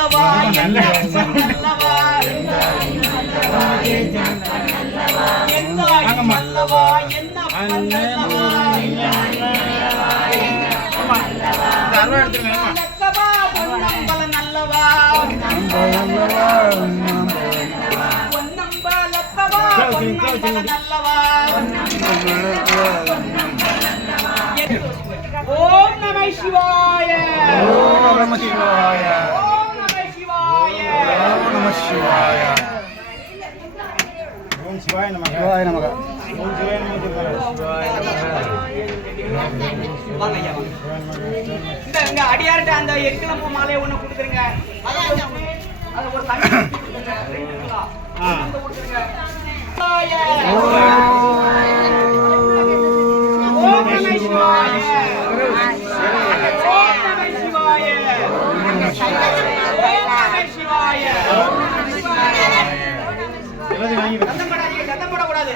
நல்லவா என்னப்பன் நல்லவா எந்தாய் நல்லவா என்னப்பன் நல்லவா லக்கவா பொன்னம்பல நல்லவா பொன்னம்பல லக்கவா பொன்னம்பல நல்லவா ஓம் நம சிவாய ஓம் நம சிவாய ஓம் நம சிவாய ஓம் நம சிவாய ஓம் சிவாய நமக சிவாய நமக ஓம் சிவாய நமக இந்த அடியார்ட்ட அந்த எக்கிழம்பு மாலையை ஒண்ணு கொடுத்துருங்க. அது ஒரு தண்ணி கொடுத்துருங்க. ஓம் நம சிவாய ஓம் நம சிவாய ஓம் நம சிவாய. சத்தம் போடாதீங்க, சத்தம் போடக்கூடாது.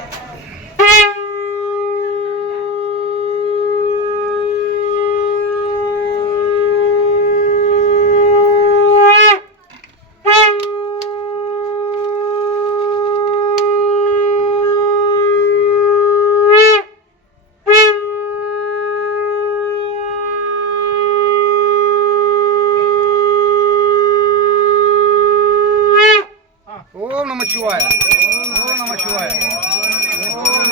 ஓம் நம சிவாய ஓம் நம சிவாய ஓம் நம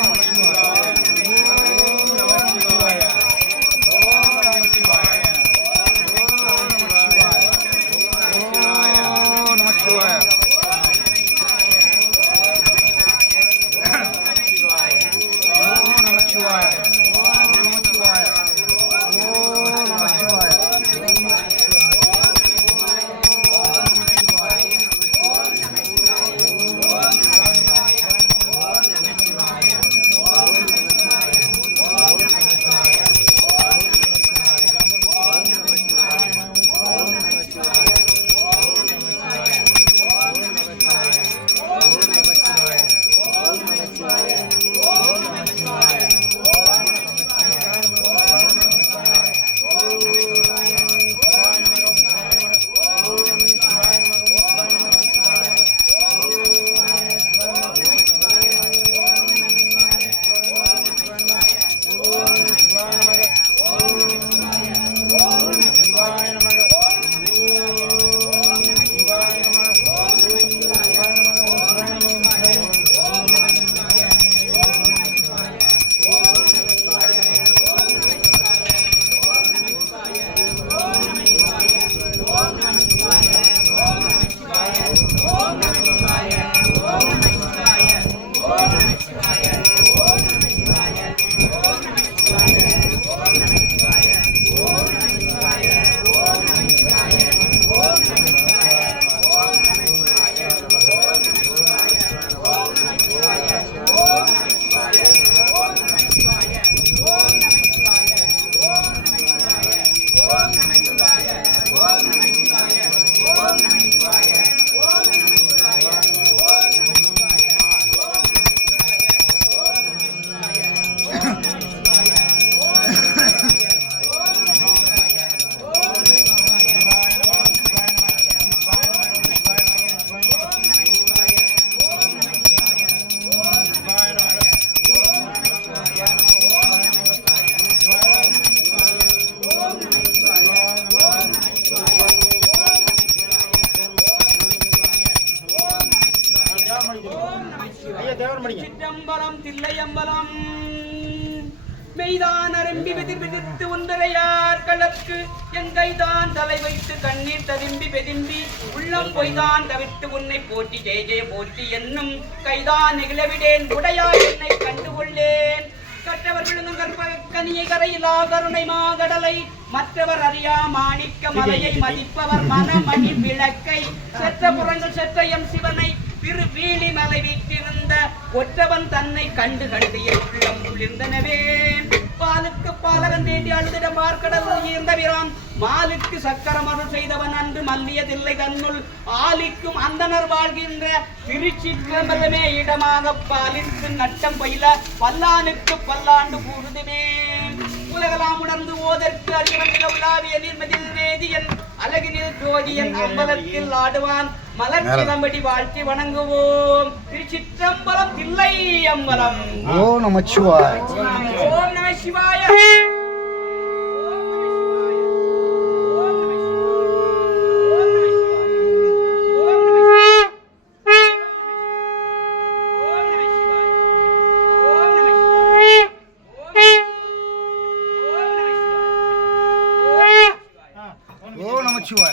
சிவாய ஓம் நம சிவாய சிற்றம்பலம் தில்லையம்பலம் மெய்தான் அரம்பி விதிர்விதித்து ஒன்றரையார் களற்கு எங்கைதான் தலை வைத்து கண்ணீர் ததும்பி பெதும்பி உள்ளம் பொய்தான் தவிர்த்து உன்னை போற்றி ஜெய ஜெய போற்றி என்னும் கைதான் நிகழவிடேன் உடையாய் என்னை கண்டுகொள்ளேன் கற்றவர் விழுந்தும் கற்பகனியை கரையிலா கருணை மாகடலை மற்றவர் அறியா மாணிக்க மலையை மதிப்பவர் மனமணி விளக்கை செற்ற புறங்கள் செற்றையம் சிவனை திருவீழி மலை வீற்றிருந்த ஒற்றவன் தன்னை கண்டு கண்டிய உள்ளம் குளிர்ந்தனவே பாலுக்கு பாலகன் தேடி அழுதிட பார்க்கடல் உயர்ந்தவிரான் மாலுக்கு சக்கரம் அருள் செய்தவன் அன்று மல்லியதில்லை தன்னுள் ஆலிக்கும் அந்தனர் வாழ்கின்ற திருச்சிற்றம்பலமே இடமாக பாலிற்கு நட்டம் பயில பல்லானுக்கு பல்லாண்டு கூறுதுமே உலகலாம் உணர்ந்து ஓதற்கு அறிவனில உலாவிய நிர்மதில் வேதியன் அழகினில் ஜோதியன் அம்பலத்தில் ஆடுவான் மலர் சிலம்படி வாழ்த்தி வணங்குவோம். திருச்சிற்றம்பலம் தில்லை அம்பலம். ஓம் நமச்சிவாய. ஓம் நம சிவாய. ஓம் நமச்சிவாய.